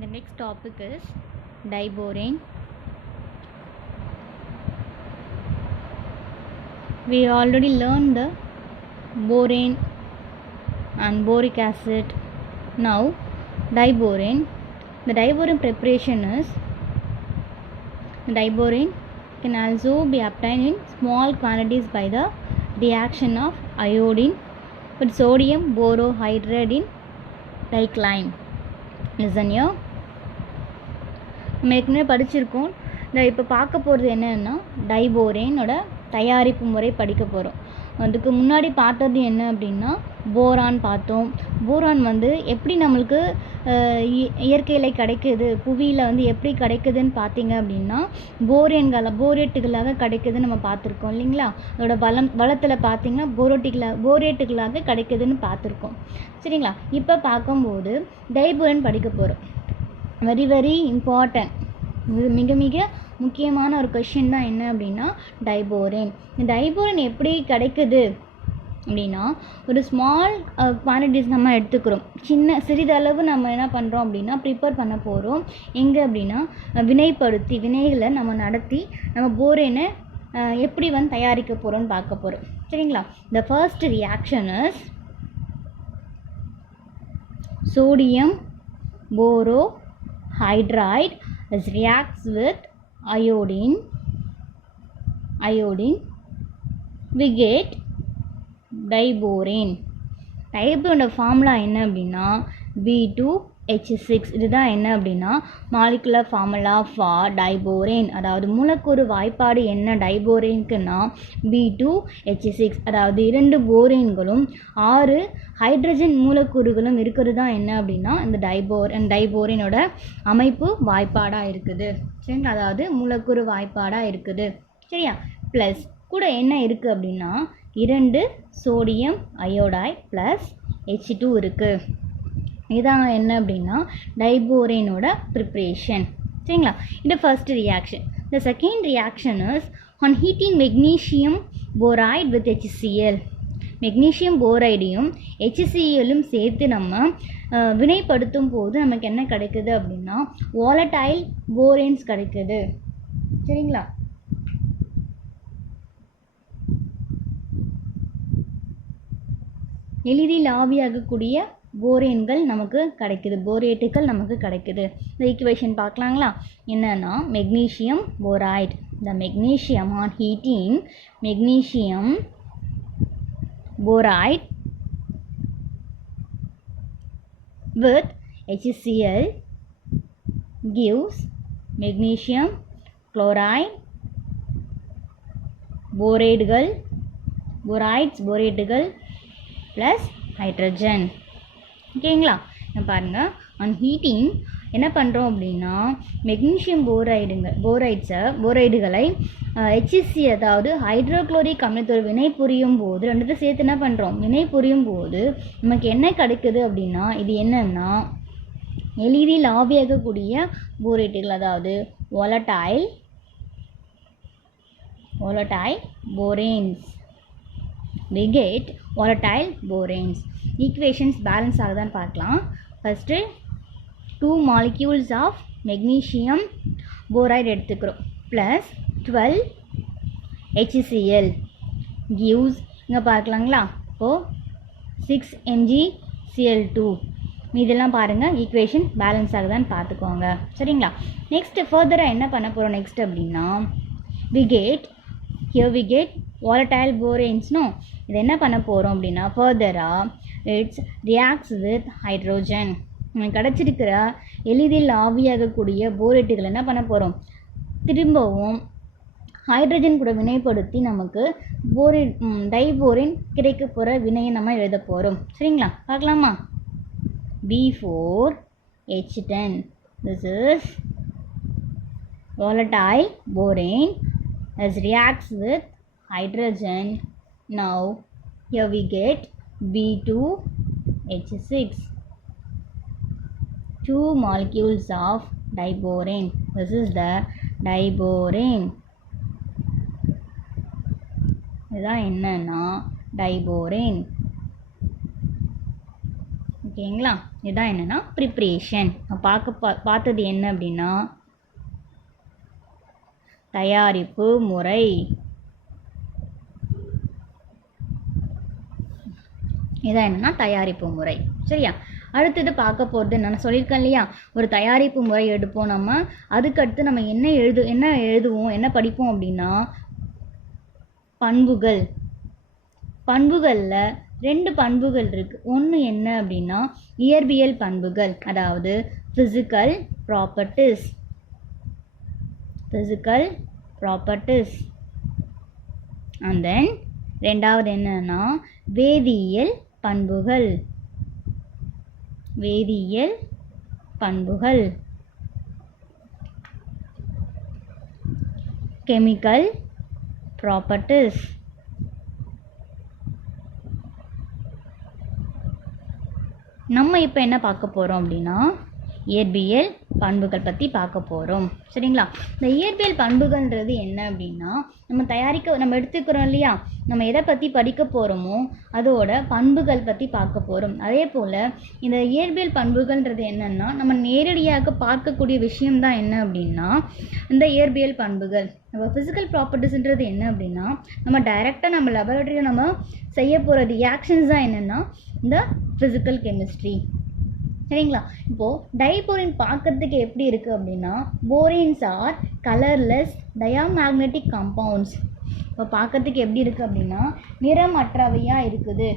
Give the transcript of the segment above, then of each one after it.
The next topic is diborane. We already learned the borane and boric acid. Now diborane. The diborane preparation is diborane can also be obtained in small quantities by the reaction of iodine with sodium borohydride in dicline. Listen here. நம்ம ஏற்கனவே படிச்சிருக்கோம். இப்போ பார்க்க போகிறது என்னன்னா டைபோரேனோட தயாரிப்பு முறை படிக்க போகிறோம். அதுக்கு முன்னாடி பார்த்தது என்ன அப்படின்னா போரான் பார்த்தோம். போரான் எப்படி நம்மளுக்கு இயற்கையில் கிடைக்குது, புவியில் எப்படி கிடைக்குதுன்னு பார்த்தீங்க அப்படின்னா போரேட்டுகளாக கிடைக்குதுன்னு நம்ம பார்த்துருக்கோம் இல்லைங்களா. அதோட வளத்தில் பார்த்தீங்கன்னா போரேட்டுகளாக கிடைக்குதுன்னு பார்த்துருக்கோம் சரிங்களா. இப்போ பார்க்கும்போது டைபோரேன் படிக்க போகிறோம். வெரி வெரி இம்பார்ட்டன்ட், மிக மிக முக்கியமான ஒரு கொஷின் தான் என்ன அப்படின்னா டைபோரேன். இந்த டைபோரேன் எப்படி கிடைக்குது அப்படின்னா ஒரு ஸ்மால் குவான்டிட்டிஸ் நம்ம எடுத்துக்கிறோம். சிறிதளவு நம்ம என்ன பண்ணுறோம் அப்படின்னா ப்ரிப்பேர் பண்ண போகிறோம். எங்கே அப்படின்னா வினைகளை நம்ம நடத்தி நம்ம போரேனை எப்படி தயாரிக்க போகிறோம்னு பார்க்க போகிறோம் சரிங்களா. The first reaction is sodium borohydride reacts with iodine. We get diborane. டைபோரேனோட ஃபார்முலா என்ன அப்படின்னா B2H6. இதுதான் என்ன அப்படின்னா மாலிகுலர் ஃபார்முலா ஃபார் டைபோரேன். அதாவது மூலக்கூறு வாய்ப்பாடு என்ன டைபோரேனுக்குன்னா B2H6. அதாவது 2 போரேன்களும் 6 ஹைட்ரஜன் மூலக்கூறுகளும் இருக்கிறது தான் என்ன அப்படின்னா இந்த டைபோரேனோட அமைப்பு வாய்ப்பாடாக இருக்குது சரிங்களா. அதாவது மூலக்கூறு வாய்ப்பாடாக இருக்குது சரியா. ப்ளஸ் கூட என்ன இருக்குது அப்படின்னா 2 சோடியம் அயோடைட் ப்ளஸ் H2 இருக்குது. இதான் என்ன அப்படின்னா டைபோரேனோட ப்ரிப்ரேஷன் சரிங்களா. இது first reaction. The second reaction is on heating magnesium boride with HCl. Magnesium போரைடையும் HClலும் சேர்த்து நம்ம வினைப்படுத்தும் போது நமக்கு என்ன கிடைக்குது அப்படின்னா வாலடைல் போரேன்ஸ் கிடைக்குது சரிங்களா. எளிதில் ஆவியாகக்கூடிய போரேன்கள் நமக்கு கிடைக்குது, போரேட்டுகள் நமக்கு கிடைக்குது. இந்த ஈக்குவேஷன் பார்க்கலாங்களா. என்னன்னா magnesium boride, the magnesium on heating magnesium boride with HCl gives magnesium chloride போரேட்டுகள் ப்ளஸ் ஹைட்ரஜன் ஓகேங்களா. பாருங்கள் ஆன் ஹீட்டிங் என்ன பண்ணுறோம் அப்படின்னா மெக்னீஷியம் போரைடுகளை HCl அதாவது ஹைட்ரோக்ளோரிக் அமிலத்தோடு வினை புரியும் போது ரெண்டுத்தையும் சேர்த்து என்ன பண்ணுறோம் வினை புரியும் போது நமக்கு என்ன கிடைக்குது அப்படின்னா இது என்னன்னா எளிதில் ஆவியாகக்கூடிய போரேட்டுகள், அதாவது volatile boranes. We get volatile boranes. Equations balance ஆகுதான்னு பார்க்கலாம். First 2 molecules of magnesium boride எடுத்துக்கிறோம் ப்ளஸ் 12 HCl gives இங்கே பார்க்கலாங்களா. இப்போது 6 MgCl2. இதெல்லாம் பாருங்கள் ஈக்குவேஷன் பேலன்ஸ் ஆகுதான்னு பார்த்துக்கோங்க சரிங்களா. நெக்ஸ்ட் ஃபர்தராக என்ன பண்ண போகிறோம் நெக்ஸ்ட் அப்படின்னா we get volatile boranes. இது என்ன பண்ண போகிறோம் அப்படின்னா ஃபர்தராக இட்ஸ் ரியாக்ட்ஸ் வித் ஹைட்ரோஜன். கிடச்சிருக்கிற எளிதில் ஆவியாகக்கூடிய போரேட்டுகள் என்ன பண்ண போகிறோம் திரும்பவும் ஹைட்ரஜன் கூட வினைப்படுத்தி நமக்கு டைபோரேன் கிடைக்க போகிற வினையை நம்ம எழுத போகிறோம் சரிங்களா. பார்க்கலாமா. B4H10. This is volatile borane as reacts with hydrogen. Now here we get B2H6. 2 molecules of diborane. This is the diborane. இதுதான் என்னன்னா டைபோரேன் ஓகேங்களா? இதுதான் என்னென்னா ப்ரிப்ரேஷன். பார்த்தது என்ன அப்படின்னா தயாரிப்பு முறை. இதான் என்னென்னா தயாரிப்பு முறை. சரியா? அடுத்தது பார்க்க போகிறது நான் சொல்லியிருக்கேன் இல்லையா, ஒரு தயாரிப்பு முறை எடுப்போம் நம்ம. அதுக்கடுத்து நம்ம என்ன எழுதுவோம், என்ன படிப்போம் அப்படின்னா பண்புகள். பண்புகளில் 2 பண்புகள் இருக்குது. ஒன்று என்ன அப்படின்னா இயற்பியல் பண்புகள், அதாவது ஃபிசிக்கல் ப்ராப்பர்ட்டிஸ். அண்ட் தென் ரெண்டாவது என்னன்னா வேதியியல் பண்புகள். Chemical properties. நம்ம இப்போ என்ன பார்க்க போகிறோம் அப்படின்னா இயற்பியல் பண்புகள் பற்றி பார்க்க போகிறோம். சரிங்களா? இந்த இயற்பியல் பண்புகள்ன்றது என்ன அப்படின்னா நம்ம எடுத்துக்கிறோம் இல்லையா, நம்ம எதை பற்றி படிக்க போகிறோமோ அதோட பண்புகள் பற்றி பார்க்க போகிறோம். அதே போல் இந்த இயற்பியல் பண்புகள்ன்றது என்னென்னா நம்ம நேரடியாக பார்க்கக்கூடிய விஷயம்தான் என்ன அப்படின்னா இந்த இயற்பியல் பண்புகள். நம்ம ஃபிசிக்கல் ப்ராப்பர்ட்டிஸ்ன்றது என்ன அப்படின்னா நம்ம டைரெக்டாக நம்ம லெபரட்டரியில் நம்ம செய்ய போகிற ரியாக்ஷன்ஸ் தான் என்னென்னா இந்த ஃபிசிக்கல் கெமிஸ்ட்ரி. சரிங்களா? இப்போது டைபோரின் பார்க்கறதுக்கு எப்படி இருக்குது அப்படின்னா போரின்ஸ் ஆர் கலர்லெஸ் டயாமேக்னெட்டிக் காம்பவுண்ட்ஸ். இப்போ பார்க்கறதுக்கு எப்படி இருக்குது அப்படின்னா நிறமற்றவையாக இருக்குது.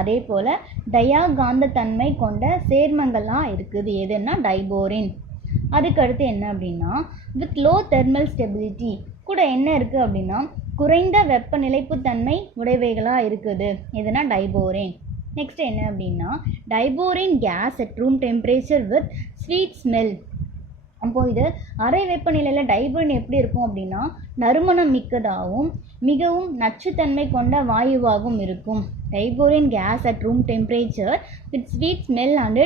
அதே போல் டயாகாந்தத்தன்மை கொண்ட சேர்மங்களாக இருக்குது. எதுன்னா டைபோரின். அதுக்கடுத்து என்ன அப்படின்னா வித் லோ தெர்மல் ஸ்டெபிலிட்டி கூட என்ன இருக்குது அப்படின்னா குறைந்த வெப்ப நிலைப்புத்தன்மை உடையவைகளாக இருக்குது. எதுனா டைபோரின். நெக்ஸ்ட் என்ன அப்படின்னா diborane gas at room temperature with sweet smell. அப்போது இது அறை வெப்பநிலையில் டைபோரின் எப்படி இருக்கும் அப்படின்னா நறுமணம் மிக்கதாகவும் மிகவும் நச்சுத்தன்மை கொண்ட வாயுவாகவும் இருக்கும். Diborane gas at room temperature with sweet smell and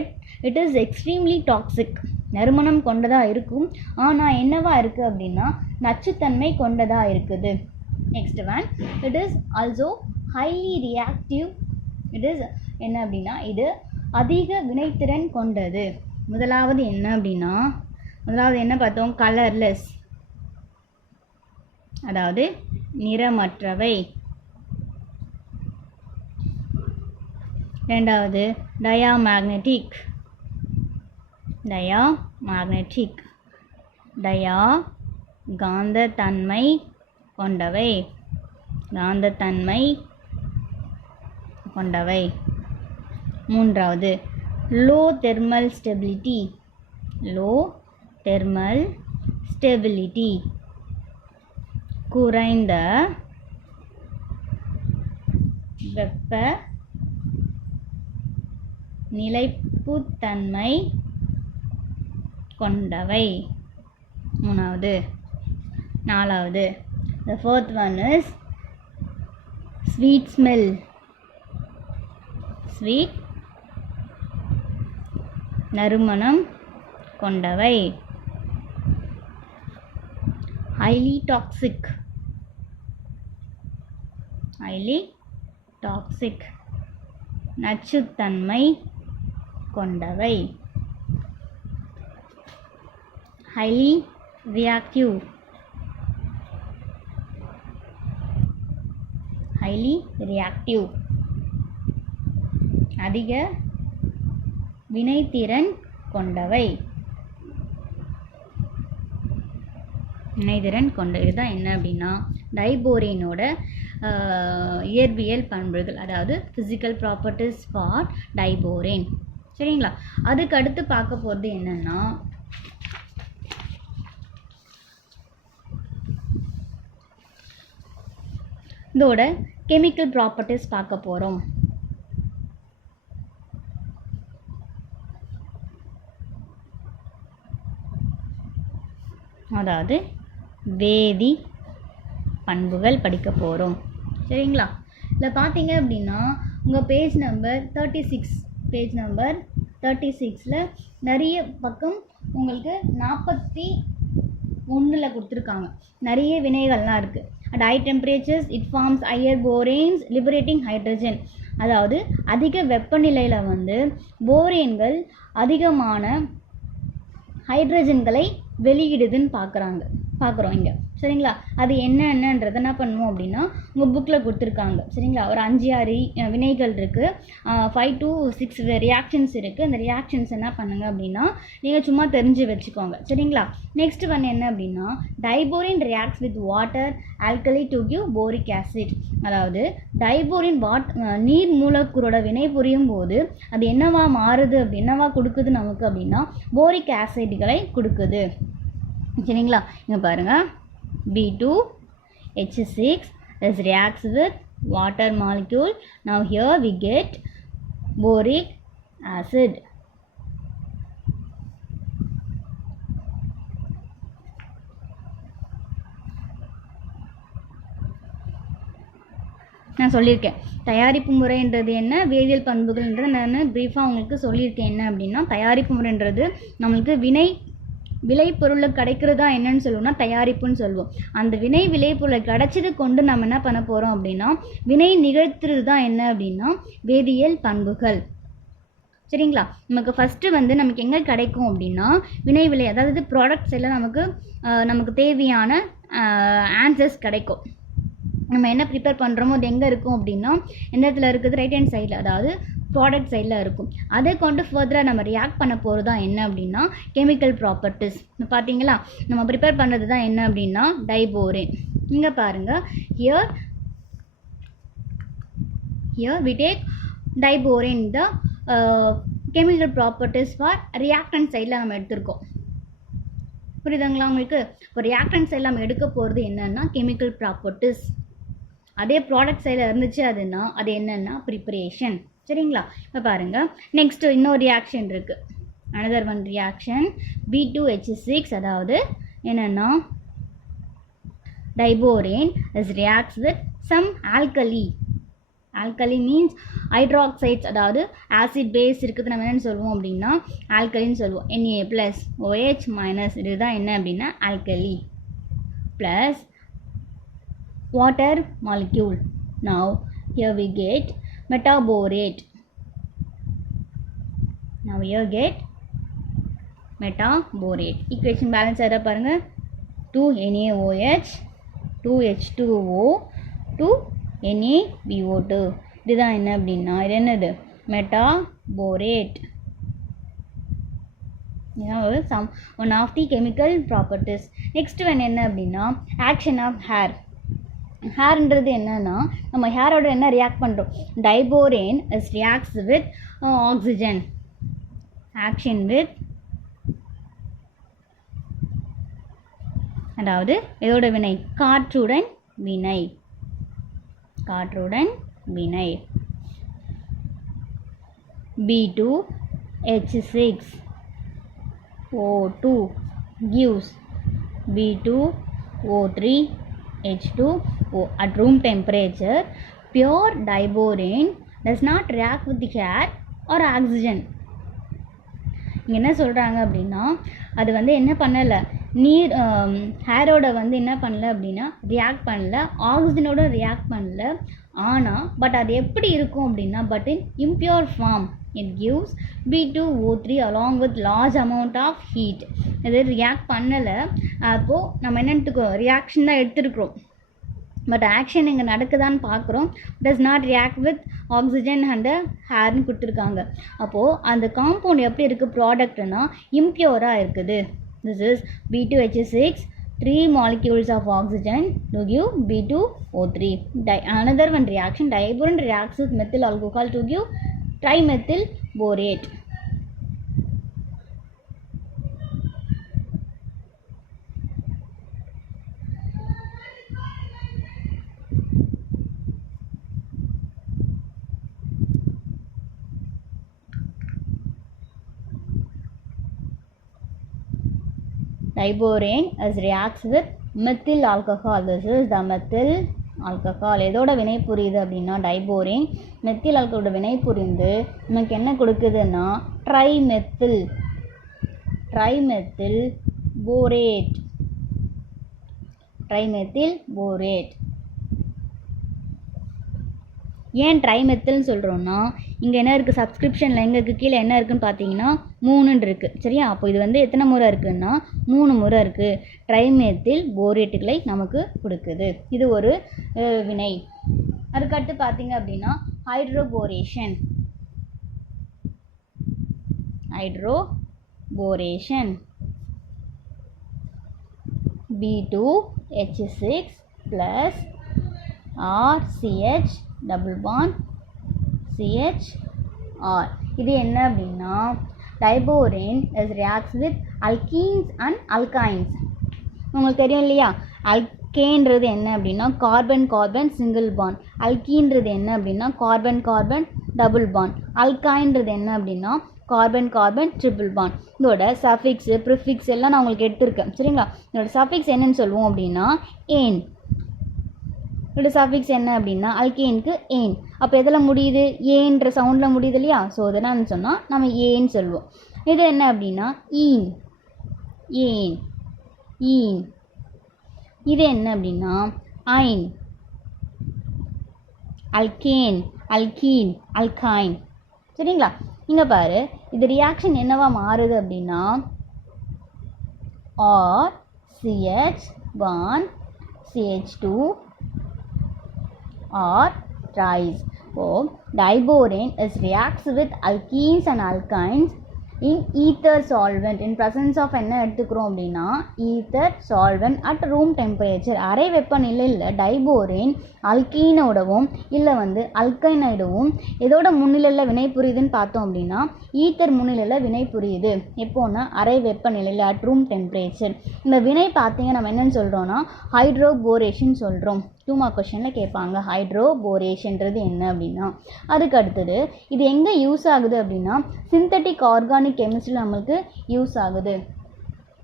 it is extremely toxic. நறுமணம் கொண்டதாக இருக்கும், ஆனால் என்னவா இருக்குது அப்படின்னா நச்சுத்தன்மை கொண்டதாக இருக்குது. Next one it is also highly reactive. It is என்ன அப்படின்னா இது அதிக வினைத்திறன் கொண்டது. முதலாவது என்ன பார்த்தோம்? கலர்லெஸ், அதாவது நிறமற்றவை. ரெண்டாவது டயாமேக்னெட்டிக், காந்தத்தன்மை கொண்டவை. மூன்றாவது லோ தெர்மல் ஸ்டெபிலிட்டி, குறைந்த வெப்ப நிலைப்புத்தன்மை கொண்டவை. நாலாவது the fourth one is sweet smell. நறுமணம் கொண்டவை. highly toxic, நச்சுத்தன்மை கொண்டவை. highly reactive, அதிக வினைத்திறன் கொண்டவை. இதுதான் என்ன அப்படின்னா டைபோரினோட இயற்பியல் பண்புகள், அதாவது ஃபிசிக்கல் ப்ராப்பர்ட்டிஸ் ஃபார் டைபோரின். சரிங்களா? அதுக்கு அடுத்து பார்க்க போகிறது என்னன்னா இதோட கெமிக்கல் ப்ராப்பர்ட்டிஸ் பார்க்க போகிறோம். அதாவது வேதி பண்புகள் படிக்க போகிறோம். சரிங்களா? இதில் பார்த்தீங்க அப்படின்னா உங்கள் பேஜ் நம்பர் 36 நிறைய பக்கம் உங்களுக்கு 41 கொடுத்துருக்காங்க. நிறைய வினைகள்லாம் இருக்குது. At high temperatures it forms higher boranes liberating hydrogen. அதாவது அதிக வெப்பநிலையில் வந்து போரேன்கள் அதிகமான ஹைட்ரஜன்களை வெளியிடுதுன்னு பார்க்குறோம் இங்கே. சரிங்களா? அது என்னன்றதை என்ன பண்ணுவோம் அப்படின்னா உங்கள் புக்கில் கொடுத்துருக்காங்க. சரிங்களா? ஒரு 5-6 வினைகள் இருக்குது, 5 to 6 ரியாக்ஷன்ஸ் இருக்குது. அந்த ரியாக்ஷன்ஸ் என்ன பண்ணுங்க அப்படின்னா நீங்கள் சும்மா தெரிஞ்சு வச்சுக்கோங்க. சரிங்களா? நெக்ஸ்ட் ஒன் என்ன அப்படின்னா diborane reacts with water alkali to give boric acid. அதாவது டைபோரின் நீர் மூலக்கூறோட வினை புரியும் போது அது என்னவா மாறுது என்னவா கொடுக்குது நமக்கு அப்படின்னா போரிக் ஆசிட்களை கொடுக்குது. சரிங்களா? இங்கே பாருங்கள், B2H6 this reacts with water molecule. Now here we get boric acid. நான் சொல்லியிருக்கேன் தயாரிப்பு முறைன்றது என்ன, வேதியியல் பண்புகள்ன்றது நான் ப்ரீஃபாக உங்களுக்கு சொல்லியிருக்கேன். என்ன அப்படின்னா தயாரிப்பு முறைன்றது நம்மளுக்கு விளைபொருளை கிடைக்கிறதா என்னன்னு சொல்லுவோம்னா தயாரிப்புன்னு சொல்லுவோம். அந்த விளைபொருளை கிடைச்சது கொண்டு நம்ம என்ன பண்ண போகிறோம் அப்படின்னா வினை நிகழ்த்துறது தான் என்ன அப்படின்னா வேதியியல் பண்புகள். சரிங்களா? நமக்கு ஃபஸ்ட்டு வந்து நமக்கு எங்கே கிடைக்கும் அப்படின்னா வினை அதாவது ப்ராடக்ட்ஸ் எல்லாம் நமக்கு தேவையான ஆன்சர்ஸ் கிடைக்கும். நம்ம என்ன ப்ரிப்பேர் பண்ணுறோமோ அது எங்கே இருக்கும் அப்படின்னா எந்த இடத்துல இருக்குது, ரைட் ஹேண்ட் சைடில், அதாவது ப்ராடக்ட் சைடில் இருக்கும். அதை கொண்டு ஃபர்தராக நம்ம ரியாக்ட் பண்ண போகிறது தான் என்ன அப்படின்னா கெமிக்கல் ப்ராப்பர்ட்டிஸ். பார்த்தீங்களா? நம்ம ப்ரிப்பேர் பண்ணுறது தான் என்ன அப்படின்னா டைபோரேன். இங்கே பாருங்கள், here we take diborane the chemical properties for reactant சைடில் நம்ம எடுத்திருக்கோம். புரியுதுங்களா உங்களுக்கு? இப்போ ரியாக்டன்ட் சைடில் நம்ம எடுக்க போகிறது என்னென்னா கெமிக்கல் ப்ராப்பர்ட்டிஸ். அதே ப்ராடக்ட் சைடில் இருந்துச்சு அதுன்னா அது என்னென்னா ப்ரிப்பரேஷன். சரிங்களா? இப்போ பாருங்கள், நெக்ஸ்ட்டு இன்னொரு ரியாக்ஷன் இருக்குது, அனதர் ஒன் ரியாக்ஷன் B2H6. அதாவது என்னென்னா diborane is reacts with some alkali. Alkali means hydroxides, அதாவது ஆசிட் பேஸ் இருக்குது. நம்ம என்னென்னு சொல்லுவோம் அப்படின்னா ஆல்கலின்னு சொல்லுவோம். Na+OH- இதுதான் என்ன அப்படின்னா alkali plus water molecule. Now here we get metaborate. Now here get metaborate. Equation balance ஆகிற பாருங்கள், 2NaOH 2H2O 2NaBO2. இதுதான் என்ன அப்படின்னா இது என்னது metaborate. One of the chemical properties. Next one என்ன அப்படின்னா ஆக்ஷன் ஆஃப் ஹேர். ஹேர்ன்றது என்னன்னா நம்ம ஹேரோட என்ன ரியாக்ட் பண்ணுறோம், diborane is reacts with oxygen. Action with, அதாவது இதோட வினை காற்றுடன் வினை. B2H6 O2 gives B2O3 H2O. At room temperature, pure diborane does not react with the air or oxygen. இங்கே என்ன சொல்கிறாங்க அப்படின்னா அது வந்து என்ன பண்ணலை, நீர் ஹேரோட வந்து என்ன பண்ணல அப்படின்னா ரியாக்ட் பண்ணல, ஆக்சிஜனோட ரியாக்ட் பண்ணல. ஆனால் பட் அது எப்படி இருக்கும் அப்படின்னா but in impure form it gives B2O3 along with large amount of heat. இது ரியாக்ட் பண்ணலை, அப்போது நம்ம என்ன எடுத்துக்கிறோம், ரியாக்ஷன் தான் எடுத்துருக்குறோம். பட் ஆக்ஷன் இங்கே நடக்குதான்னு பார்க்குறோம். Does not react with oxygen and ஹேர்னு கொடுத்துருக்காங்க. அப்போது அந்த காம்பவுண்ட் எப்படி இருக்குது, ப்ராடக்ட்னா இம்பியூராக இருக்குது. This is B2H6 3 molecules of oxygen to give B2O3. Another one reaction, diborane reacts with methyl alcohol to give trimethyl borate. Diborane as reacts with methyl alcohol. This is the methyl alcohol. எதோட வினை புரியுது அப்படின்னா diborane methyl ஆல்கஹாலோட வினை புரிந்து நமக்கு என்ன கொடுக்குதுன்னா ட்ரைமெத்தில் borate. ஏன் ட்ரைமெத்தில்னு சொல்கிறோன்னா இங்கே என்ன இருக்குது சப்ஸ்கிரிப்ஷனில் எங்களுக்கு கீழே என்ன இருக்குதுன்னு பார்த்தீங்கன்னா 3 இருக்குது சரியா. அப்போ இது வந்து எத்தனை முறை இருக்குதுன்னா 3 முறை இருக்குது. ட்ரைமெத்தில் போரேட்டுகளை நமக்கு கொடுக்குது. இது ஒரு வினை. அதுக்கடுத்து பார்த்தீங்க அப்படின்னா hydroboration. B2H6 plus RCH double bond CHR. இது என்ன அப்படின்னா diborane is reacts with alkenes and alkynes. உங்களுக்கு தெரியும் இல்லையா, அல்கேன்றது என்ன அப்படின்னா கார்பன் கார்பன் சிங்கிள் பாண்ட், அல்கீன்றது என்ன அப்படின்னா கார்பன் கார்பன் டபுள் பாண்ட், அல்கைன்றது என்ன அப்படின்னா கார்பன் கார்பன் ட்ரிபிள் பாண்ட். இதோட சஃபிக்ஸு ப்ரிஃபிக்ஸ் எல்லாம் நான் உங்களுக்கு எடுத்திருக்கேன் சரிங்களா. இதோட சஃபிக்ஸ் என்னன்னு சொல்லுவோம் அப்படின்னா ஏன். இதோட சஃபிக்ஸ் என்ன அப்படின்னா அல்கேனுக்கு ஏன். அப்போ எதில் முடியுது, ஏன்ற சவுண்டில் முடியுது இல்லையா. ஸோ இதெல்லாம் சொன்னால் நம்ம ஏன்னு சொல்லுவோம். இது என்ன அப்படின்னா ஈன். ஏன் ஈன். இது என்ன அப்படின்னா ஐன். அல்கேன் அல்கீன் அல்கைன் சரிங்களா. இங்கே பாரு, இது ரியாக்ஷன் என்னவா மாறுது அப்படின்னா R CH bond CH2 or tries. So diborane is reacts with alkenes and alkynes in ether solvent in presence of என்ன எடுத்துக்கிறோம் அப்படின்னா ether solvent at room temperature. அறை வெப்பநிலையில் டைபோரேன் அல்கீனோடவும் இல்லை வந்து அல்கைனைடவும் எதோட முன்னிலையில் வினை புரியுதுன்னு பார்த்தோம் அப்படின்னா ஈத்தர் முன்னிலையில் வினை புரியுது. எப்போன்னா அறை வெப்பநிலையில் அட் ரூம் டெம்பரேச்சர். இந்த வினை பார்த்தீங்க நம்ம என்னென்னு சொல்கிறோன்னா ஹைட்ரோபோரேஷன் சொல்கிறோம். 2 மார்க் கொஷனில் கேட்பாங்க ஹைட்ரோபோரேஷன்றது என்ன அப்படின்னா. அதுக்கு அடுத்தது இது எங்கே யூஸ் ஆகுது அப்படின்னா சிந்தட்டிக் ஆர்கானிக் கெமிஸ்ட்ரியில் நம்மளுக்கு யூஸ் ஆகுது.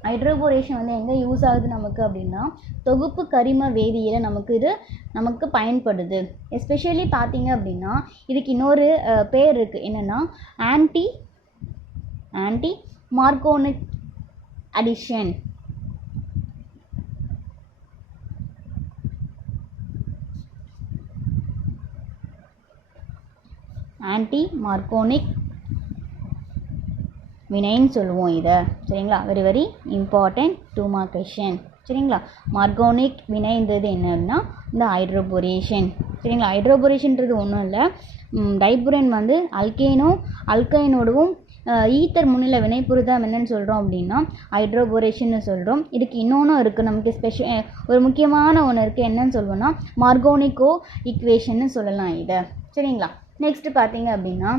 ஹைட்ரோபோரேஷன் வந்து எங்கே யூஸ் ஆகுது நமக்கு அப்படின்னா தொகுப்பு கரிம வேதியியல் நமக்கு பயன்படுது. எஸ்பெஷலி பார்த்தீங்க அப்படின்னா இதுக்கு இன்னொரு பேர் இருக்குது, என்னென்னா ஆன்டி மார்கோனிக் அடிஷன். ஆன்டி மார்கோனிக் வினைன்னு சொல்லுவோம் இதை சரிங்களா. Very very important 2 mark question சரிங்களா. மார்கோனிக் வினைன்றது என்னன்னா இந்த ஹைட்ரோபோரேஷன் சரிங்களா. ஹைட்ரோபோரேஷன்றது ஒன்றும் இல்லை, டைபுரேன் வந்து அல்கைனோடவும் ஈத்தர் முன்னிலை வினை புரிதம் என்னன்னு சொல்கிறோம் அப்படின்னா ஹைட்ரோபோரேஷன்னு சொல்கிறோம். இதுக்கு இன்னொன்றும் இருக்குது, நமக்கு ஒரு முக்கியமான ஒன்று இருக்குது, என்னன்னு சொல்லுவோம்னா மார்கோனிக்கோ ஈக்குவேஷன்னு சொல்லலாம் இதை சரிங்களா. நெக்ஸ்ட்டு பார்த்தீங்க அப்படின்னா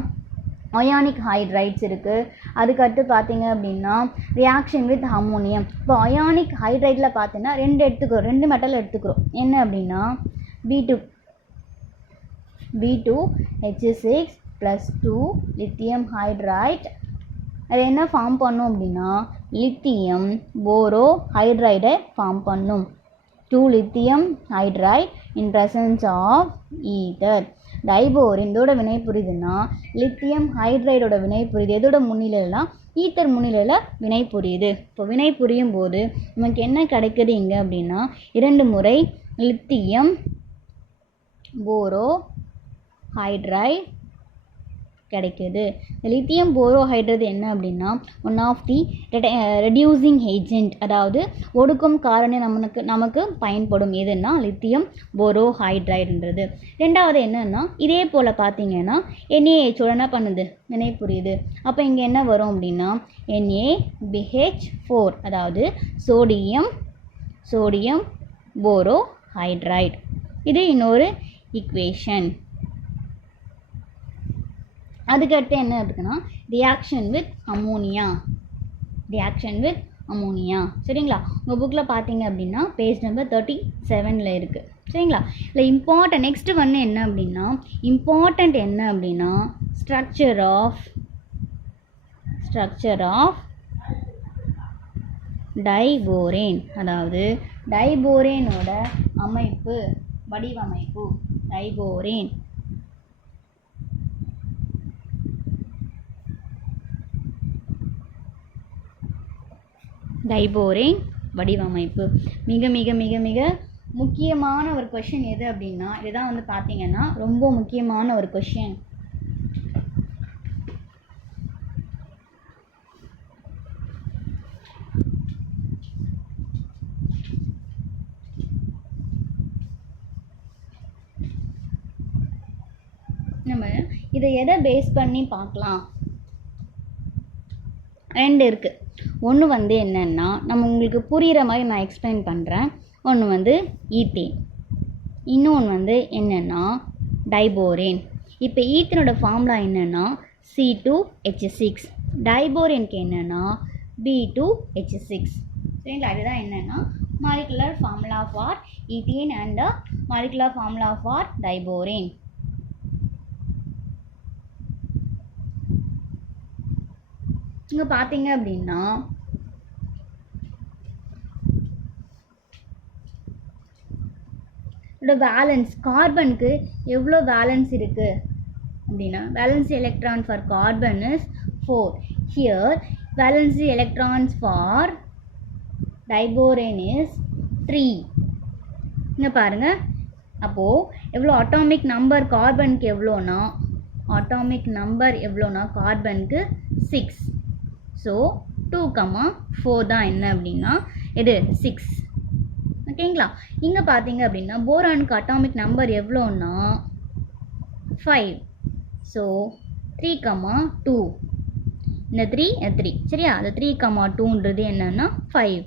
அயானிக் ஹைட்ரைட்ஸ் இருக்குது. அதுக்கடுத்து பார்த்தீங்க அப்படின்னா ரியாக்ஷன் வித் அம்மோனியம். இப்போ அயானிக் ஹைட்ரைட்டில் பார்த்தீங்கன்னா 2 மெட்டல் எடுத்துக்கிறோம். என்ன அப்படின்னா B2H6 + 2 லித்தியம் ஹைட்ரைட். அது என்ன ஃபார்ம் பண்ணும் அப்படின்னா லித்தியம் போரோ ஹைட்ரைடை ஃபார்ம் பண்ணும். 2 lithium hydride in presence of ether. Diborane இதோட வினை புரியுதுன்னா லித்தியம் ஹைட்ரைடோட வினை புரியுது. எதோட முன்னிலைலாம் ஈத்தர் முன்னிலையில் வினை புரியுது. இப்போ வினை புரியும் போது நமக்கு என்ன கிடைக்குது இங்கே அப்படின்னா 2 முறை லித்தியம் போரோ ஹைட்ரைட் கிடைக்குது. லித்தியம் போரோஹைட்ரேட் என்ன அப்படின்னா one of the reducing agent, அதாவது ஒடுக்கும் காரணி நமக்கு பயன்படும். எதுன்னா லித்தியம் போரோஹைட்ரைடுன்றது. ரெண்டாவது என்னன்னா இதே போல் பார்த்தீங்கன்னா NaHோட என்ன பண்ணுது வினை புரியுது. அப்போ இங்கே என்ன வரும் அப்படின்னா NaBH4, அதாவது சோடியம் போரோஹைட்ரைட். இது இன்னொரு ஈக்குவேஷன். அதுக்கடுத்து என்ன இருக்குன்னா ரியாக்ஷன் வித் அமோனியா சரிங்களா. உங்கள் புக்கில் பார்த்தீங்க அப்படின்னா பேஜ் நம்பர் 37 இருக்குது சரிங்களா. இல்லை இம்பார்ட்டன்ட் நெக்ஸ்ட்டு வந்து என்ன அப்படின்னா ஸ்ட்ரக்சர் ஆஃப் டைபோரேன், அதாவது டைபோரேனோட வடிவமைப்பு. டைபோரேன் வடிவமைப்பு மிக மிக மிக மிக முக்கியமான ஒரு கொஷின் எது அப்படின்னா இதுதான் வந்து பார்த்தீங்கன்னா ரொம்ப முக்கியமான ஒரு கொஷின். நம்ம இதை எதை பேஸ் பண்ணி பார்க்கலாம்? ரெண்டு இருக்குது. ஒன்று வந்து என்னென்னா நம்ம உங்களுக்கு புரிகிற மாதிரி நான் எக்ஸ்பிளைன் பண்ணுறேன். ஒன்று வந்து ஈத்தேன், இன்னொன்று வந்து என்னென்னா டைபோரேன். இப்போ ஈத்தனோட ஃபார்முலா என்னென்னா C2H6, டைபோரேனுக்கு என்னென்னா B2H6. சரிங்களா? இதுதான் என்னென்னா molecular formula for ethane and molecular formula for diborane. இங்கே பார்த்தீங்க அப்படின்னா இதோட வேலன்ஸ், கார்பனுக்கு எவ்வளோ வேலன்ஸ் இருக்குது அப்படின்னா valency electron for carbon is 4. Here valency electrons for diborane is 3. இங்கே பாருங்கள், அப்போது எவ்வளோ அட்டாமிக் நம்பர் கார்பனுக்கு எவ்வளோனா, அட்டாமிக் நம்பர் எவ்வளோனா கார்பனுக்கு 6. ஸோ 2,4 தான் என்ன அப்படின்னா இது 6. ஓகேங்களா? இங்கே பார்த்தீங்க அப்படின்னா போரானுக்கு அட்டாமிக் நம்பர் எவ்வளோன்னா 5. ஸோ 3,2. இந்த 3 சரியா? அது 3,2ன்றது என்னன்னா 5.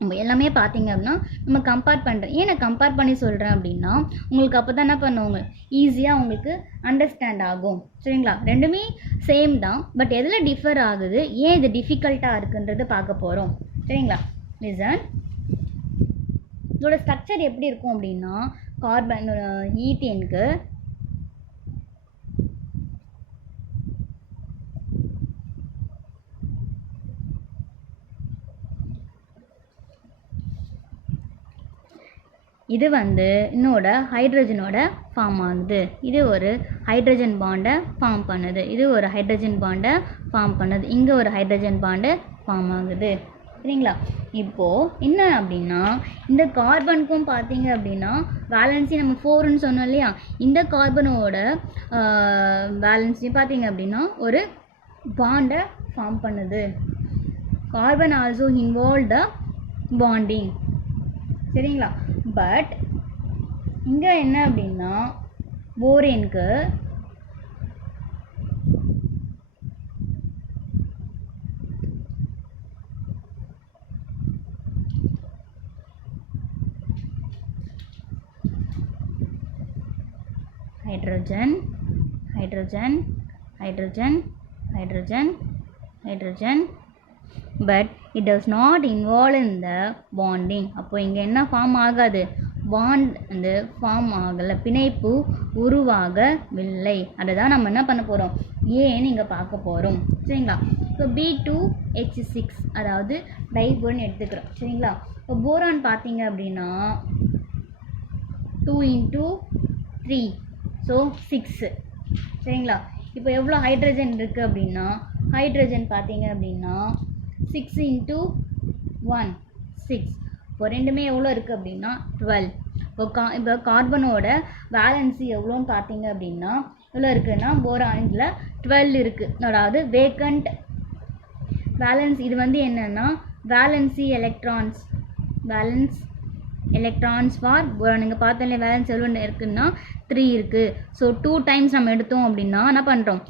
நம்ம எல்லாமே பார்த்தீங்க அப்படின்னா நம்ம கம்பேர் பண்ணுறேன். ஏன் நான் கம்பேர் பண்ணி சொல்கிறேன் அப்படின்னா உங்களுக்கு அப்போ தான் என்ன பண்ணுவாங்க, ஈஸியாக உங்களுக்கு அண்டர்ஸ்டாண்ட் ஆகும். சரிங்களா? ரெண்டுமே சேம் தான், பட் எதில் டிஃபர் ஆகுது, ஏன் இது டிஃபிகல்ட்டாக இருக்குன்றது பார்க்க போகிறோம். சரிங்களா? லிசன். இதோட ஸ்ட்ரக்சர் எப்படி இருக்கும் அப்படின்னா கார்பன் ஈத்தேனுக்கு இது வந்து இன்னோட ஹைட்ரஜனோட ஃபார்ம் ஆகுது. இது ஒரு ஹைட்ரஜன் பாண்டை ஃபார்ம் பண்ணுது, இது ஒரு ஹைட்ரஜன் பாண்டை ஃபார்ம் பண்ணுது, இங்கே ஒரு ஹைட்ரஜன் பாண்டு ஃபார்ம் ஆகுது. சரிங்களா? இப்போது என்ன அப்படின்னா இந்த கார்பனுக்கும் பார்த்தீங்க அப்படின்னா வேலன்சி நம்ம 4ன்னு சொன்னோம் இல்லையா, இந்த கார்பனோட வேலன்சி பார்த்தீங்க அப்படின்னா ஒரு பாண்டை ஃபார்ம் பண்ணுது. கார்பன் ஆல்சோ இன்வால்வ் த பாண்டிங். சரிங்களா? பட் இங்கே என்ன அப்படின்னா போரேனுக்கு hydrogen, hydrogen, hydrogen, hydrogen, hydrogen, but it does not involve in the bonding. அப்போ இங்கே என்ன ஃபார்ம் ஆகாது, பாண்ட் வந்து ஃபார்ம் ஆகலை, பிணைப்பு உருவாகவில்லை. அதை தான் நம்ம என்ன பண்ண போகிறோம், ஏன்னு இங்கே பார்க்க போகிறோம். சரிங்களா? இப்போ B2H6 அதாவது டைபோரேன் எடுத்துக்கிறோம். சரிங்களா? இப்போ போரான் பார்த்தீங்க அப்படின்னா 2 × 3 ஸோ 6. சரிங்களா? இப்போ எவ்வளோ ஹைட்ரஜன் இருக்குது அப்படின்னா ஹைட்ரஜன் பார்த்தீங்க அப்படின்னா 6 × 1 6. இப்போ ரெண்டுமே எவ்வளோ இருக்குது அப்படின்னா 12. இப்போ கார்பனோட வேலன்சி எவ்வளோன்னு பார்த்தீங்க அப்படின்னா எவ்வளோ இருக்குதுன்னா போரானில் 12 இருக்குது. அதாவது வேக்கண்ட் வேலன்ஸ். இது வந்து என்னென்னா valency electrons, valence electrons for boron. நீங்கள் பார்த்தோம்ல வேலன்ஸ் எவ்வளோ இருக்குதுன்னா 3 இருக்குது. ஸோ 2 டைம்ஸ் நம்ம எடுத்தோம் அப்படின்னா என்ன பண்ணுறோம்,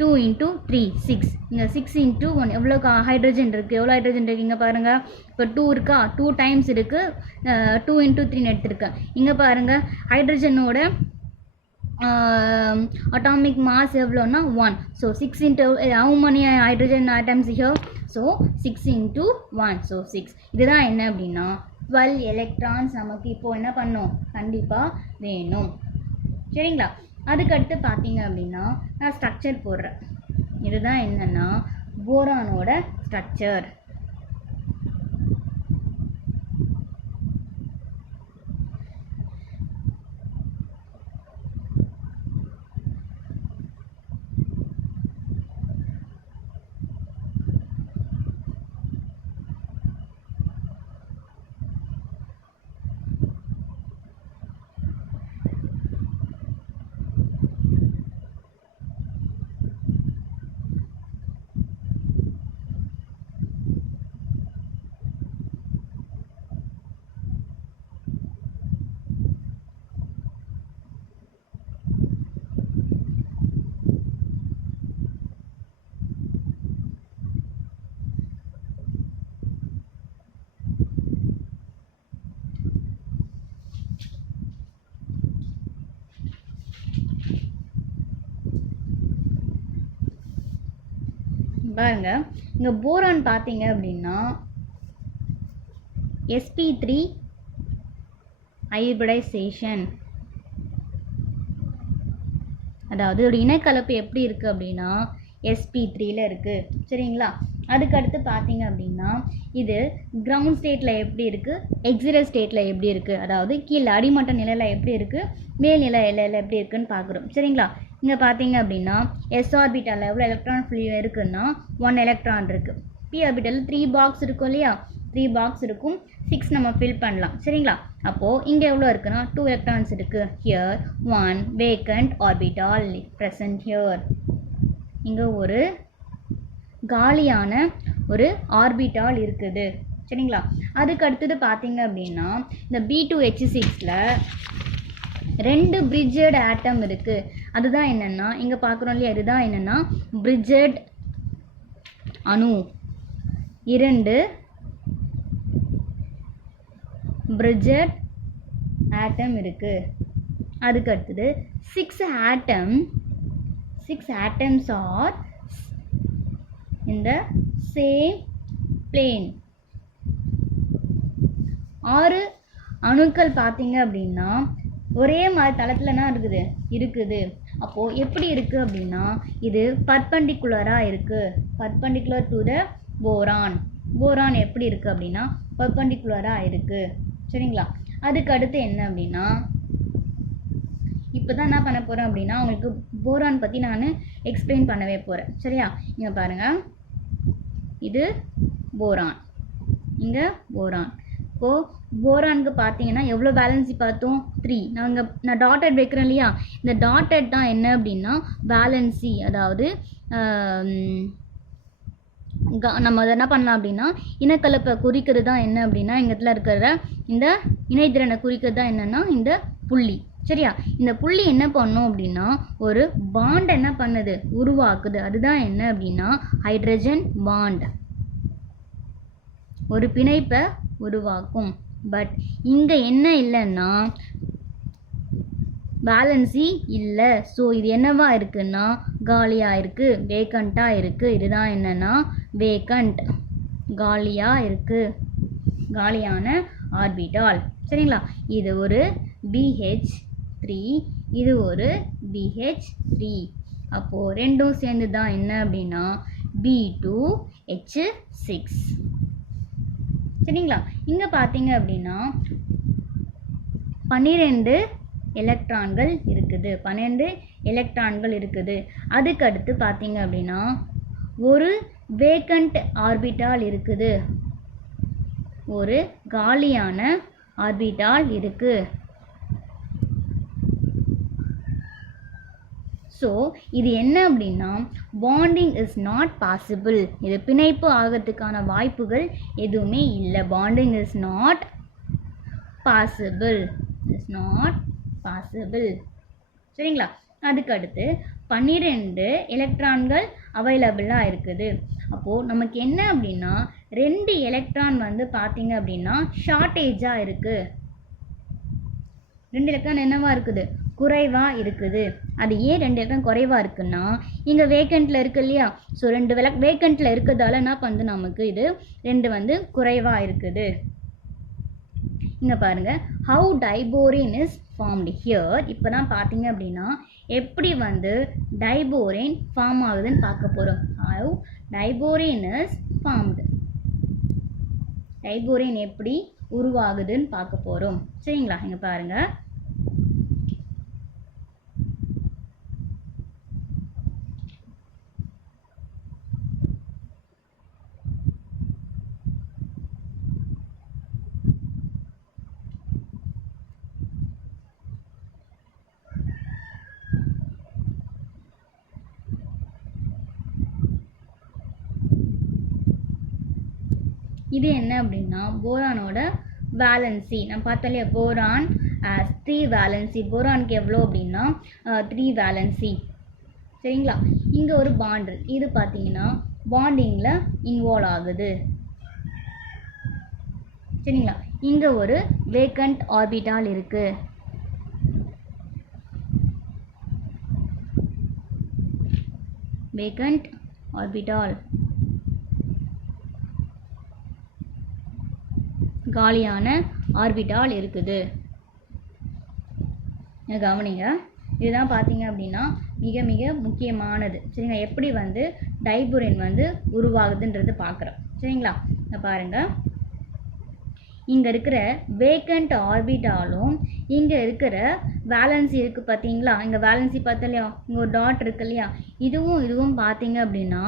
2 × 3 6. இங்கே 6 × 1 எவ்வளோ ஹைட்ரஜன் இருக்குது, எவ்வளோ ஹைட்ரஜன் இருக்குது இங்கே பாருங்கள். இப்போ 2 இருக்கா, 2 டைம்ஸ் இருக்குது, 2 × 3 எடுத்திருக்கேன். இங்கே பாருங்கள் ஹைட்ரஜனோட atomic mass எவ்வளோன்னா 1. So 6 × how many hydrogen atoms here? So 6 × 1 so 6. இதுதான் என்ன அப்படின்னா 12 எலக்ட்ரான்ஸ் நமக்கு இப்போது என்ன பண்ணும், கண்டிப்பாக வேணும். சரிங்களா? அதுக்கடுத்து பார்த்தீங்க அப்படின்னா நான் ஸ்ட்ரக்சர் போடுறேன். இதுதான் என்னென்னா போரானோட ஸ்ட்ரக்சர். பாருங்க இங்கே போரான் பார்த்தீங்க அப்படின்னா sp3 ஹைபிரிடைசேஷன், அதாவது ஒரு இனக்கலப்பு எப்படி இருக்குது அப்படின்னா sp3ல இருக்குது. சரிங்களா, அதுக்கடுத்து பார்த்தீங்க அப்படின்னா இது கிரவுண்ட் ஸ்டேட்டில் எப்படி இருக்குது, எக்ஸிடல் ஸ்டேட்டில் எப்படி இருக்குது, அதாவது கீழே அடிமட்ட நிலையில் எப்படி இருக்குது, மேல்நிலை நிலையில் எப்படி இருக்குதுன்னு பார்க்குறோம். சரிங்களா, இங்கே பார்த்தீங்க அப்படின்னா s ஆர்பிட்டாலில் எவ்வளோ எலக்ட்ரான் ஃப்ரீ இருக்குன்னா 1 எலக்ட்ரான் இருக்குது. p ஆர்பிட்டாலில் 3 பாக்ஸ் இருக்கும் இல்லையா, 3 பாக்ஸ் இருக்கும், 6 நம்ம ஃபில் பண்ணலாம். சரிங்களா, அப்போது இங்கே எவ்வளோ இருக்குன்னா 2 எலக்ட்ரான்ஸ் இருக்குது. Here 1 vacant orbital present here. இங்கே ஒரு காலியான ஒரு ஆர்பிட்டால் இருக்குது. சரிங்களா, அதுக்கு அடுத்தது பார்த்தீங்க அப்படின்னா இந்த B2H6ல 2 பிரிட்ஜட் ஆட்டம் இருக்குது. அதுதான் என்னென்னா இங்கே பார்க்குறோம் இல்லையா, இதுதான் என்னென்னா பிரிட்ஜட் அணு. 2 பிரிட்ஜட் ஆட்டம் இருக்குது. அதுக்கு அடுத்தது 6 atoms are in the same plane. 6 அணுக்கள் பார்த்தீங்க அப்படின்னா ஒரே மாதிரி தளத்தில் என்ன இருக்குது. அப்போது எப்படி இருக்குது அப்படின்னா இது பர்பண்டிகுலராக இருக்குது, perpendicular to the boron. Boron எப்படி இருக்குது அப்படின்னா பர்பண்டிகுலராக இருக்குது. சரிங்களா, அதுக்கு அடுத்து என்ன அப்படின்னா இப்போ தான் என்ன பண்ண போகிறேன் அப்படின்னா உங்களுக்கு போரான் பற்றி நான் எக்ஸ்பிளைன் பண்ணவே போகிறேன். சரியா, இங்கே பாருங்கள், இது போரான், இங்கே போரான். இப்போது போரானுக்கு பார்த்தீங்கன்னா எவ்வளோ வேலன்சி பார்த்தோம், 3. நான் டாட்டட் வைக்கிறேன் இல்லையா, இந்த டாட்டட் தான் என்ன அப்படின்னா வேலன்சி. அதாவது நம்ம அதை என்ன பண்ணலாம் அப்படின்னா இனக்கலப்பை குறிக்கிறது தான் என்ன அப்படின்னா இந்த இடத்துல இருக்கிற இந்த இணைத்திறனை குறிக்கிறது தான் என்னென்னா இந்த புள்ளி. சரியா, இந்த புள்ளி என்ன பண்ணும் அப்படின்னா ஒரு பாண்ட் என்ன பண்ணுது, உருவாக்குது. அதுதான் என்ன அப்படின்னா ஹைட்ரஜன் பாண்ட், ஒரு பிணைப்பை உருவாக்கும். பட் இங்கே என்ன இல்லைன்னா வேலன்சி இல்லை. ஸோ இது என்னவா இருக்குன்னா காலியாக இருக்குது, வேக்கண்ட்டாக இருக்குது. இதுதான் என்னென்னா வேக்கண்ட், காலியாக இருக்குது, காலியான ஆர்பிட்டால். சரிங்களா, இது ஒரு BH3, இது ஒரு BH3. அப்போது ரெண்டும் சேர்ந்து தான் என்ன அப்படின்னா B2H6. சரிங்களா, இங்கே பார்த்தீங்க அப்படின்னா 12 எலக்ட்ரான்கள் இருக்குது, 12 எலக்ட்ரான்கள் இருக்குது. அதுக்கு அடுத்து பார்த்தீங்க அப்படின்னா ஒரு வேக்கண்ட் ஆர்பிட்டால் இருக்குது, ஒரு காலியான ஆர்பிட்டால் இருக்குது. ஸோ இது என்ன அப்படின்னா பாண்டிங் இஸ் நாட் பாசிபிள். இது பிணைப்பு ஆகிறதுக்கான வாய்ப்புகள் எதுவுமே இல்லை. Bonding is not possible, is not possible. சரிங்களா, அதுக்கடுத்து 12 எலக்ட்ரான்கள் அவைலபிளாக இருக்குது. அப்போது நமக்கு என்ன அப்படின்னா 2 எலக்ட்ரான் வந்து பார்த்தீங்க அப்படின்னா ஷார்ட்டேஜாக இருக்குது. 2 எலக்ட்ரான் என்னவா இருக்குது, குறைவாக இருக்குது. அது ஏன் 2 எலக்ட்ரான் குறைவாக இருக்குன்னா இங்கே வேக்கண்ட்டில் இருக்குது இல்லையா. ஸோ 2 வேக்கண்ட்டில் இருக்கிறதால என்ன பண்ணுது நமக்கு இது 2 வந்து குறைவாக இருக்குது. இங்கே பாருங்கள், how diborane is formed here. இப்போ தான் பார்த்தீங்க அப்படின்னா எப்படி வந்து டைபோரேன் ஃபார்ம் ஆகுதுன்னு பார்க்க போகிறோம். How diborane is formed, diborane எப்படி உருவாகுதுன்னு பார்க்க போகிறோம். சரிங்களா, இங்கே பாருங்கள், இது என்ன அப்படின்னா போரானோட வேலன்சி. நம்ம பார்த்தோம் இல்லையா, போரான் 3 வேலன்சி. போரானுக்கு எவ்வளோ அப்படின்னா 3 வேலன்சி. சரிங்களா, இங்கே ஒரு பாண்டு, இது பார்த்தீங்கன்னா பாண்டிங்கில் இன்வால்வ் ஆகுது. சரிங்களா, இங்கே ஒரு வேக்கண்ட் ஆர்பிட்டால் இருக்குது. வேக்கண்ட் ஆர்பிட்டால் காலியான ஆர்பிட்டால் இருக்குது. கவனிங்க, இதுதான் பார்த்தீங்க அப்படின்னா மிக மிக முக்கியமானது. சரிங்களா, எப்படி வந்து டைபுரின் வந்து உருவாகுதுன்றது பார்க்குறோம். சரிங்களா, பாருங்கள், இங்கே இருக்கிற வேக்கண்ட் ஆர்பிட்டாலும் இங்கே இருக்கிற வேலன்சி இருக்குது பார்த்தீங்களா. இங்கே வேலன்சி பார்த்தா இல்லையா, இங்கே ஒரு டாட் இருக்கு இல்லையா, இதுவும் பார்த்தீங்க அப்படின்னா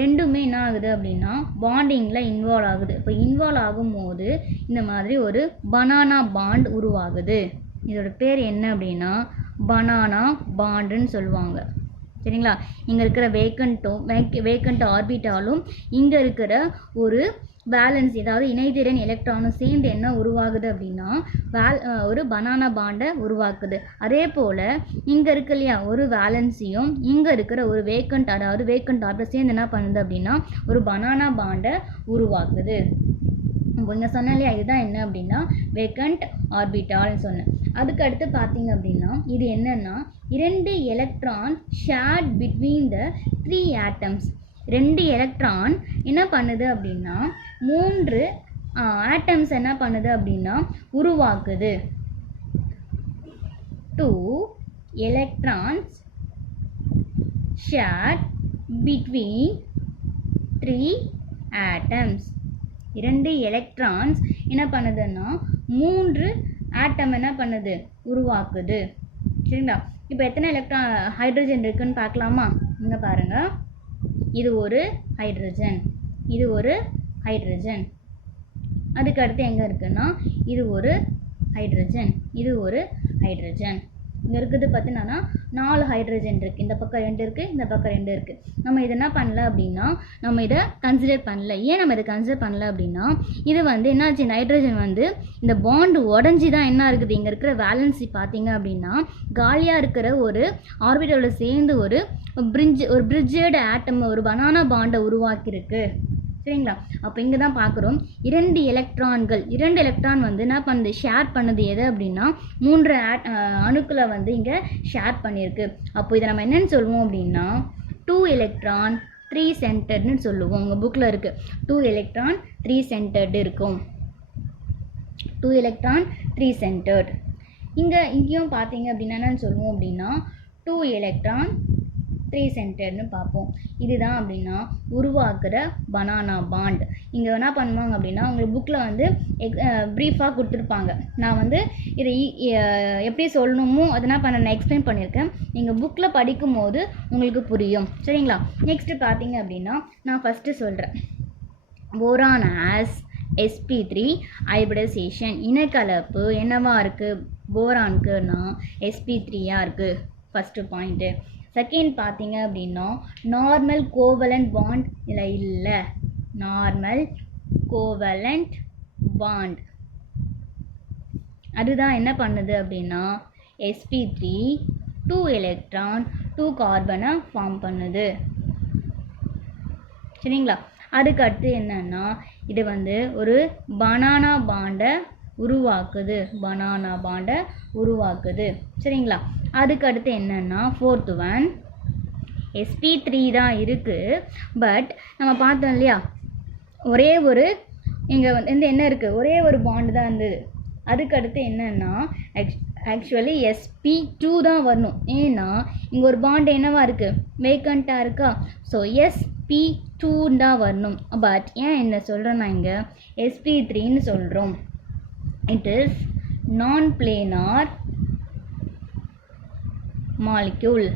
ரெண்டுமே என்ன ஆகுது அப்படின்னா பாண்டிங்கில் இன்வால்வ் ஆகுது. இப்போ இன்வால்வ் ஆகும்போது இந்த மாதிரி ஒரு பனானா பாண்ட் உருவாகுது. இதோட பேர் என்ன அப்படின்னா பனானா பாண்டுன்னு சொல்லுவாங்க. சரிங்களா, இங்கே இருக்கிற வேக்கண்ட் ஆர்பிட்டாலும் இங்கே இருக்கிற ஒரு பேலன்ஸ், அதாவது இணைதிறன் எலக்ட்ரானும் சேர்ந்து என்ன உருவாகுது அப்படின்னா ஒரு பனானா பாண்டை உருவாக்குது. அதே போல் இங்கே இருக்கு இல்லையா ஒரு வேலன்சியும் இங்கே இருக்கிற ஒரு வேக்கண்ட், அதாவது வேக்கண்ட் ஆர்பிட்டல் சேர்ந்து என்ன பண்ணுது அப்படின்னா ஒரு பனானா பாண்டை உருவாக்குது. இங்கே சொன்னேன் இல்லையா, இதுதான் என்ன அப்படின்னா வேக்கண்ட் ஆர்பிட்டால்னு சொன்னேன். அதுக்கு அடுத்து பார்த்தீங்க அப்படின்னா இது என்னன்னா 2 electron shared between the 3 atoms. 2 electron என்ன பண்ணுது அப்படின்னா 3 ஆட்டம்ஸ் என்ன பண்ணுது அப்படின்னா உருவாக்குது. 2 electrons shared between 3 atoms. 2 electrons என்ன பண்ணுதுன்னா 3 ஆட்டம் என்ன பண்ணுது உருவாக்குது. சரிங்களா, இப்போ எத்தனை எலக்ட்ரான் ஹைட்ரஜன் இருக்குன்னு பார்க்கலாமா. இங்கே பாருங்கள், இது ஒரு ஹைட்ரஜன், இது ஒரு ஹைட்ரஜன். அதுக்கு அடுத்து எங்கே இருக்குன்னா இது ஒரு ஹைட்ரஜன், இது ஒரு ஹைட்ரஜன். இங்கே இருக்குது பார்த்தீங்கன்னா 4 ஹைட்ரஜன் இருக்குது. இந்த பக்கம் 2 இருக்குது, இந்த பக்கம் 2 இருக்குது. நம்ம இதை என்ன பண்ணல அப்படின்னா நம்ம இதை கன்சிடர் பண்ணல. ஏன் நம்ம இதை கன்சிடர் பண்ணல அப்படின்னா இது வந்து என்னாச்சு, இந்த ஹைட்ரஜன் வந்து இந்த பாண்டு உடஞ்சி தான் என்ன இருக்குது, இங்கே இருக்கிற வேலன்சி பார்த்தீங்க அப்படின்னா காலியாக இருக்கிற ஒரு ஆர்பிட்டலோட சேர்ந்து ஒரு பிரிட்ஜட் ஆட்டம், ஒரு பனானா பாண்டை உருவாக்கியிருக்கு. சரிங்களா, அப்போ இங்கே தான் பார்க்குறோம் 2 எலக்ட்ரான் வந்து என்ன பண்ணுது, ஷேர் பண்ணுது. எது அப்படின்னா 3 அணுக்களை வந்து இங்கே ஷேர் பண்ணியிருக்கு. அப்போ இதை நம்ம என்னென்னு சொல்லுவோம் அப்படின்னா 2 எலக்ட்ரான் 3 சென்டர்டுன்னு சொல்லுவோம். உங்கள் புக்கில் இருக்குது 2 எலக்ட்ரான் 3 சென்டர்டு இருக்கும். 2 எலக்ட்ரான் 3 சென்டர்டு. இங்கேயும் பார்த்தீங்க அப்படின்னா என்னன்னு சொல்லுவோம் அப்படின்னா 2 எலக்ட்ரான் 3 சென்டர்னு பார்ப்போம். இதுதான் அப்படின்னா உருவாக்குற பனானா பாண்ட். இங்கே என்ன பண்ணுவாங்க அப்படின்னா உங்களுக்கு புக்கில் வந்து ப்ரீஃபாக கொடுத்துருப்பாங்க. நான் வந்து இதை எப்படி சொல்லணுமோ அதை நான் எக்ஸ்பிளைன் பண்ணியிருக்கேன். நீங்கள் புக்கில் படிக்கும் போது உங்களுக்கு புரியும். சரிங்களா, நெக்ஸ்ட்டு பார்த்தீங்க அப்படின்னா நான் ஃபஸ்ட்டு சொல்கிறேன். Boron as sp3 hybridisation. இனக்கலப்பு என்னவா இருக்குது போரானுக்குன்னா sp3யாக இருக்குது. First point. செகண்ட் பார்த்தீங்க அப்படின்னா நார்மல் கோவலண்ட் பாண்ட் இல்லை, நார்மல் கோவலண்ட் பாண்ட் அதுதான் என்ன பண்ணுது அப்படின்னா sp3 2 எலக்ட்ரான் 2 கார்பனை ஃபார்ம் பண்ணுது. சரிங்களா, அதுக்கு அடுத்து என்னன்னா இது வந்து ஒரு பனானா பாண்டை உருவாக்குது. சரிங்களா, அதுக்கு அடுத்து என்னன்னா 4th ஒன் sp3 தான் இருக்குது. பட் நம்ம பார்த்தோம் இல்லையா ஒரே ஒரு இங்கே வந்து என்ன இருக்குது, ஒரே ஒரு பாண்டு தான் இருந்தது. அதுக்கு அடுத்து என்னன்னா ஆக்சுவலி sp2 தான் வரணும். ஏன்னா இங்கே ஒரு பாண்டு என்னவா இருக்குது, வேக்கண்ட்டாக இருக்கா. ஸோ sp2 தான் வரணும். பட் ஏன் என்ன சொல்கிறேன்னா இங்கே sp3ன்னு சொல்கிறோம். It is non-planar molecule.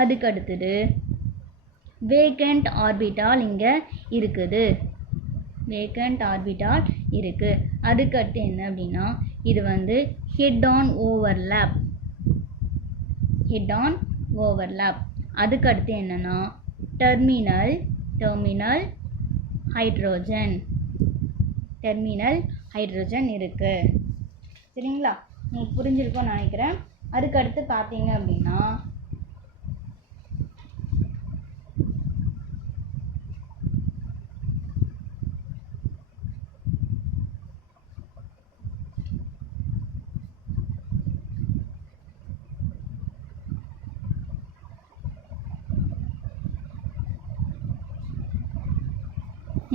அதுக்கு அடுத்தது வேக்கண்ட் ஆர்பிட்டால் இங்கே இருக்குது. அதுக்கு அடுத்து என்ன அப்படின்னா இது வந்து ஹெட் ஆன் ஓவர்லேப். அதுக்கு அடுத்து என்னன்னா டெர்மினல் ஹைட்ரோஜன் இருக்குது. சரிங்களா, உங்களுக்கு புரிஞ்சிருக்கும்னு நினைக்கிறேன். அதுக்கு அடுத்து பார்த்தீங்க அப்படின்னா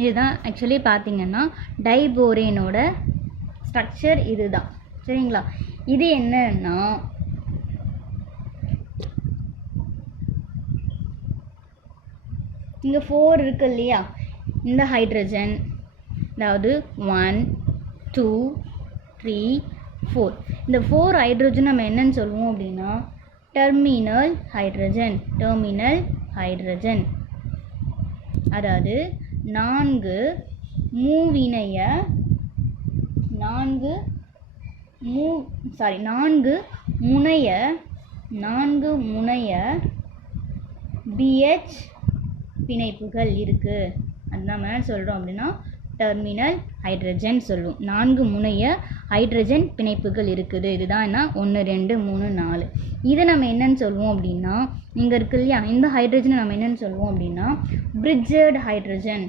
இதுதான் ஆக்சுவலி பார்த்தீங்கன்னா டைபோரேனோட ஸ்ட்ரக்சர் இதுதான். சரிங்களா? இது என்னன்னா இங்கே 4 இருக்கு இல்லையா, இந்த ஹைட்ரஜன், அதாவது 1 2 3 4, இந்த 4 ஹைட்ரஜன் நம்ம என்னன்னு சொல்லுவோம் அப்படின்னா டெர்மினல் ஹைட்ரஜன். டெர்மினல் ஹைட்ரஜன் அதாவது 4 முனைய BH பிணைப்புகள் இருக்குது. அது நம்ம என்ன சொல்கிறோம் அப்படின்னா டெர்மினல் ஹைட்ரஜன் சொல்லுவோம். 4 முனைய ஹைட்ரஜன் பிணைப்புகள் இருக்குது. இதுதான் என்ன 1 2 3 4. இதை நம்ம என்னன்னு சொல்லுவோம் அப்படின்னா, இங்கே இருக்கு இல்லையா, இந்த ஹைட்ரஜனை நம்ம என்னன்னு சொல்லுவோம் அப்படின்னா பிரிட்ஜட் ஹைட்ரஜன்.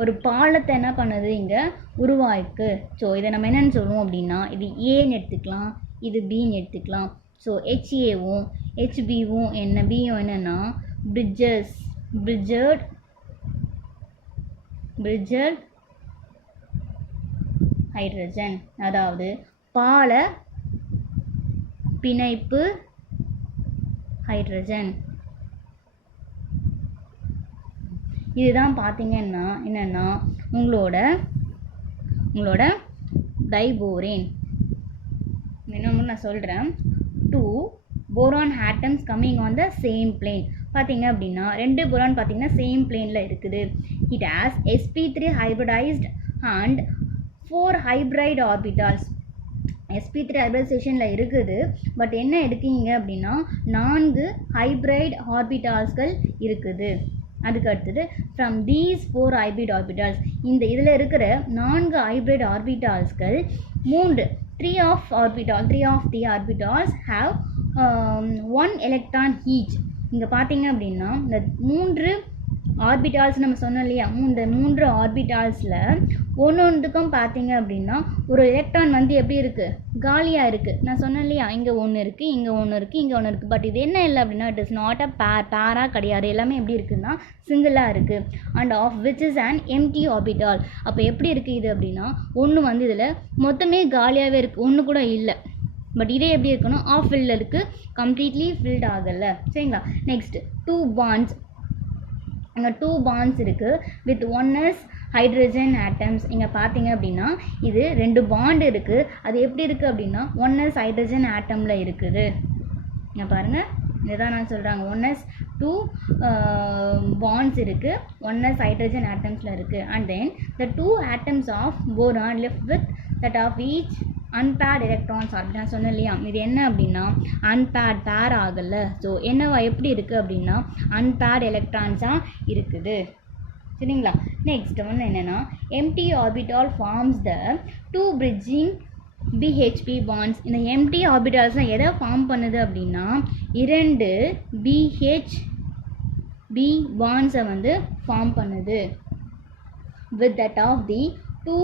ஒரு பாலத்தை என்ன பண்ணுது இங்கே உருவாயிருக்கு. ஸோ இதை நம்ம என்னென்னு சொல்லுவோம் அப்படின்னா, இது ஏன்னு எடுத்துக்கலாம், இது பின்னு எடுத்துக்கலாம். ஸோ HAவும் HBவும் என்ன, பியும் என்னென்னா பிரிட்ஜட் ஹைட்ரஜன், அதாவது பால பிணைப்பு ஹைட்ரஜன். இதுதான் பார்த்தீங்கன்னா என்னென்னா உங்களோட டைபோரேன். இன்னொன்று நான் சொல்கிறேன், 2 boron atoms coming on the same plane. பார்த்தீங்க அப்படின்னா 2 boron பார்த்தீங்கன்னா சேம் பிளேனில் இருக்குது. It has sp3 hybridized and 4 hybrid orbitals. sp3 ஹைப்ரிடைசேஷனில் இருக்குது. பட் என்ன எடுக்கீங்க அப்படின்னா 4 ஹைப்ரைட் ஆர்பிட்டால்ஸ்கள் இருக்குது. அதுக்கு அடுத்தது ஃப்ரம் தீஸ் 4 ஹைப்ரிட் ஆர்பிட்டால்ஸ், இந்த இதில் இருக்கிற 4 hybrid ஆர்பிட்டால்ஸ்கள் 3 of the orbitals have 1 electron each. இங்கே பார்த்தீங்க அப்படின்னா இந்த 3 ஆர்பிட்டால்ஸ் நம்ம சொன்னோம் இல்லையா, இந்த 3 ஆர்பிட்டால்ஸில் ஒன்றுக்கும் பார்த்தீங்க அப்படின்னா ஒரு எலக்ட்ரான் வந்து எப்படி இருக்குது, காலியாக இருக்குது. நான் சொன்னேன் இல்லையா, இங்கே ஒன்று இருக்குது, இங்கே ஒன்று இருக்குது, இங்கே ஒன்று இருக்குது. பட் இது என்ன இல்லை அப்படின்னா இட் இஸ் நாட் அ பேராக கிடையாது. எல்லாமே எப்படி இருக்குன்னா சிங்கிளாக இருக்குது. And of which is and empty orbital. அப்போ எப்படி இருக்குது இது அப்படின்னா, ஒன்று வந்து இதில் மொத்தமே காலியாகவே இருக்குது, ஒன்று கூட இல்லை. பட் இதே எப்படி இருக்குன்னா ஆஃப் ஃபில்டில் இருக்குது, கம்ப்ளீட்லி ஃபில்ட் ஆகலை. சரிங்களா? Next 2 bonds. இங்கே 2 bonds இருக்குது வித் 1s ஹைட்ரஜன் ஆட்டம்ஸ். இங்கே பார்த்தீங்க அப்படின்னா இது 2 பாண்ட் இருக்குது. அது எப்படி இருக்குது அப்படின்னா 1s ஹைட்ரஜன் ஆட்டமில் இருக்குது. இங்கே பாருங்கள், இதுதான் நான் சொல்கிறாங்க, 1s 2 bonds இருக்குது, 1s ஹைட்ரஜன் ஆட்டம்ஸில் இருக்குது. And then the 2 atoms of boron left with that of each unpaired electrons orbit. நான் சொன்னேன் இல்லையா, இது என்ன அப்படின்னா அன்பேர்ட், பேர் ஆகலை. ஸோ என்னவா எப்படி இருக்குது அப்படின்னா அன்பேர்ட் எலக்ட்ரான்ஸாக இருக்குது. சரிங்களா? நெக்ஸ்ட் வந்து என்னென்னா empty orbital forms the 2 bridging BHP bonds. இந்த எம்டி ஆர்பிட்டால்ஸ்னால் எதை ஃபார்ம் பண்ணுது அப்படின்னா 2 BHP bonds-ஐ வந்து ஃபார்ம் பண்ணுது. with that of the 2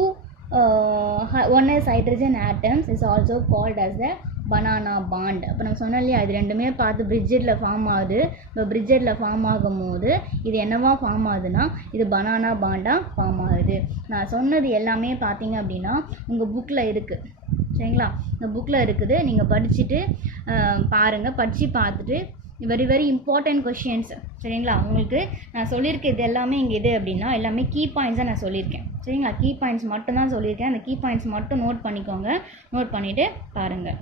1s hydrogen atoms is also called as the banana bond. அப்போ நம்ம சொன்னோம் இல்லையா, இது ரெண்டுமே பார்த்து பிரிட்ஜெட்டில் ஃபார்ம் ஆகுது. இப்போ பிரிட்ஜெட்டில் ஃபார்ம் ஆகும்போது இது என்னவா ஃபார்ம் ஆகுதுன்னா இது பனானா பாண்டாக ஃபார்ம் ஆகுது. நான் சொன்னது எல்லாமே பார்த்தீங்க அப்படின்னா உங்கள் புக்கில் இருக்குது. சரிங்களா? இந்த புக்கில் இருக்குது, நீங்கள் படிச்சுட்டு பாருங்கள். படித்து பார்த்துட்டு வெரி வெரி இம்பார்ட்டன்ட் கொஷின்ஸ். சரிங்களா? உங்களுக்கு நான் சொல்லியிருக்கேன் இது எல்லாமே இங்கே இது அப்படின்னா எல்லாமே கீ பாயிண்ட்ஸாக நான் சொல்லியிருக்கேன். சரிங்களா? கீ பாயிண்ட்ஸ் மட்டும் தான் சொல்லியிருக்கேன். அந்த கீ பாயிண்ட்ஸ் மட்டும் நோட் பண்ணிக்கோங்க. நோட் பண்ணிவிட்டு பாருங்கள்.